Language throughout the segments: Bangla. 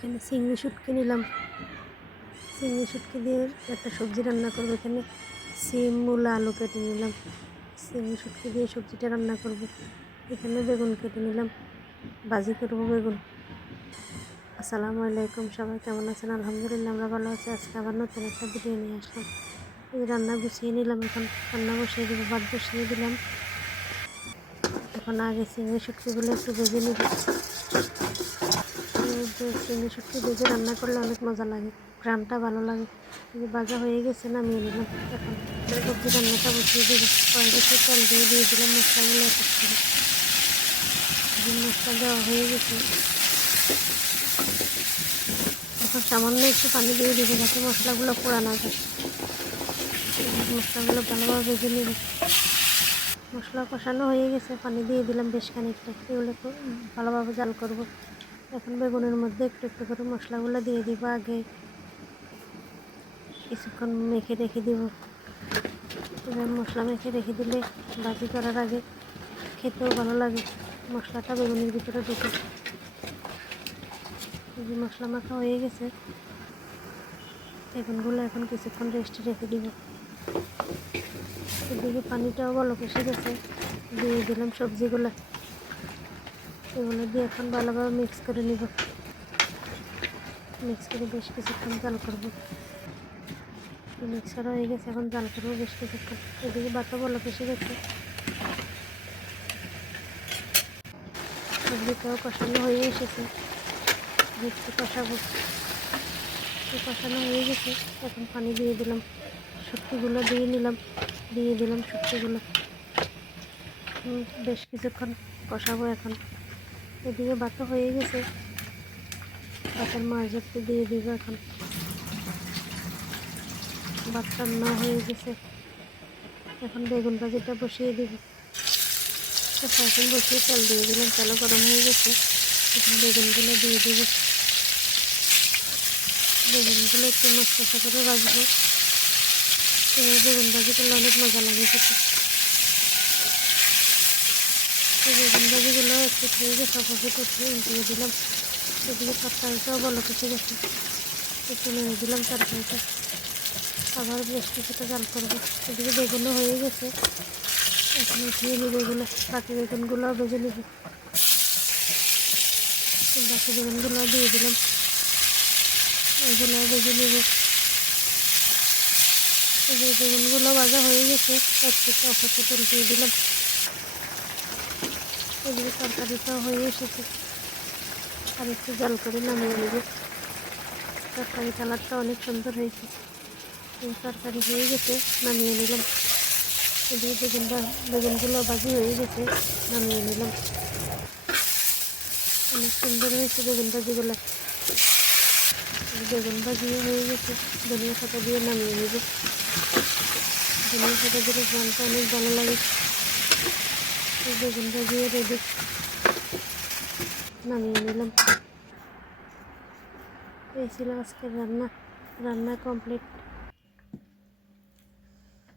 এখানে চিংড়ি শুটকি নিলাম। চিংড়ি শুটকি দিয়ে একটা সবজি রান্না করবো। এখানে সিম, মূলা, আলু কেটে নিলাম। চিংড়ি শুটকি দিয়ে সবজিটা রান্না করব। এখানে বেগুন কেটে নিলাম, ভাজি করবো বেগুন। আসসালামু আলাইকুম, সবাই কেমন আছেন? আলহামদুলিল্লাহ আমরা ভালো আছি। আজকে আবার নতুন একটা ভিডিও নিয়ে আসলাম। এই রান্না গুছিয়ে নিলাম, এখন রান্না বসিয়ে দিব, ভাত বসিয়ে দিলাম। এখন আগে চিংড়ি শুটকিগুলো একটু ভেজে নিব। চিংড়ি শুটকি ভেজে রান্না করলে অনেক মজা লাগে, ঘ্রাণটা ভালো লাগে। ভাজা হয়ে গেছে, নামিয়ে নিলাম। এখন সবজি রান্নাটা বসিয়ে দিব। কড়াইতে তেল দিয়ে দিলাম মশলাগুলো এক এক করে। মশলা দেওয়া হয়ে গেছে, এখন সামান্য একটু পানি দিয়ে দিব যাতে মশলাগুলো পোড়া না যায়। মশলাগুলো ভালোভাবে ভেজে নেব। মশলা কষানো হয়ে গেছে, পানি দিয়ে দিলাম বেশ খানিকটা। এগুলো ভালোভাবে জাল করব। এখন বেগুনের মধ্যে একটু একটু করে মশলাগুলো দিয়ে দিব। আগে কিছুক্ষণ মেখে রেখে দিব। এবার মশলা মেখে রেখে দিলে ভাজি করার আগে খেতেও ভালো লাগে, মশলাটা বেগুনের ভিতরে ঢুকে। মশলা মাখা হয়ে গেছে, বেগুনগুলো এখন কিছুক্ষণ রেস্টে রেখে দিব। এদিকে পানিটাও বলক এসে গেছে, দিয়ে দিলাম সবজিগুলো। এগুলো দিয়ে এখন ভালোভাবে মিক্স করে নিব। মিক্স করে বেশ কিছুক্ষণ জাল করব। মিক্স করা হয়ে গেছে, এখন জাল করবো বেশ কিছুক্ষণ। এদিকে ভাতও বলক এসে গেছে, সবজিটাও কষানো হয়ে এসেছে। একটু কষাবো, কষানো হয়ে গেছে। এখন পানি দিয়ে দিলাম, শুটকিগুলো দিয়ে নিলাম, দিয়ে দিলাম শুটকিগুলো। বেশ কিছুক্ষণ কষাবো এখন। এদিকে ভাতও হয়ে গেছে, ভাতের মাছ একটু দিয়ে দিব। এখন ভাত রান্না হয়ে গেছে, এখন বেগুন ভাজিটা বসিয়ে দিব। এখন বসিয়ে তেল দিয়ে দিলাম, তেলও গরম হয়ে গেছে। এখন বেগুনগুলো দিয়ে দিব। বেগুনগুলো একটু মশলা করে ভাজবো। এবার বেগুন ভাজি করলে অনেক মজা লাগে খেতে। বেগুন ভাজিগুলো একটু খেয়ে গেছে, অপোজিট একটু দিয়ে দিলাম। এদিকে তরকারিটাও বলক এসে গেছে, একটু নেড়ে দিলাম তরকারিটা। আবার বেশ কিছুটা জাল করবো। এদিকে বেগুনও হয়ে গেছে, এখন উঠিয়ে নিব এগুলো। বাকি বেগুনগুলোও ভেজে নিব। বাকি বেগুনগুলোও দিয়ে দিলাম, এগুলোও ভেজে নিব। এই যে বেগুনগুলো ভাজা হয়ে গেছে, এক থেকে অপরটা দিয়ে দিলাম। এদিকে তরকারিটাও হয়ে এসেছে, আর একটু জাল করে নামিয়ে নেব। তরকারি কালারটা অনেক সুন্দর হয়েছে। এই তরকারি হয়ে গেছে, নামিয়ে নিলাম। এদিকে বেগুনগুলো ভাজি হয়ে গেছে, নামিয়ে নিলাম। অনেক সুন্দর হয়েছে বেগুন ভাজিগুলো। বেগুন ভাজিও হয়ে গেছে, ধনিয়া পাতা দিয়ে নামিয়ে নেব। ধনিয়া পাতা দিলে ঘ্রাণটা অনেক ভালো লাগে। বেগুন ভাজিও রেডি, নামিয়ে নিলাম। এই ছিল আজকের রান্না। রান্না কমপ্লিট।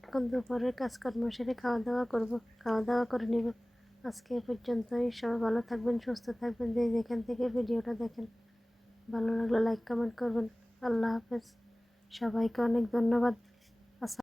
এখন দুপুরের কাজকর্ম সেরে খাওয়া দাওয়া করব, খাওয়া দাওয়া করে নিব। আজকে এ পর্যন্তই। সবাই ভালো থাকবেন, সুস্থ থাকবেন। যে যেখান থেকে ভিডিওটা দেখেন, ভালো লাগলে লাইক কমেন্ট করবেন। আল্লাহ হাফেজ, সবাইকে অনেক ধন্যবাদ।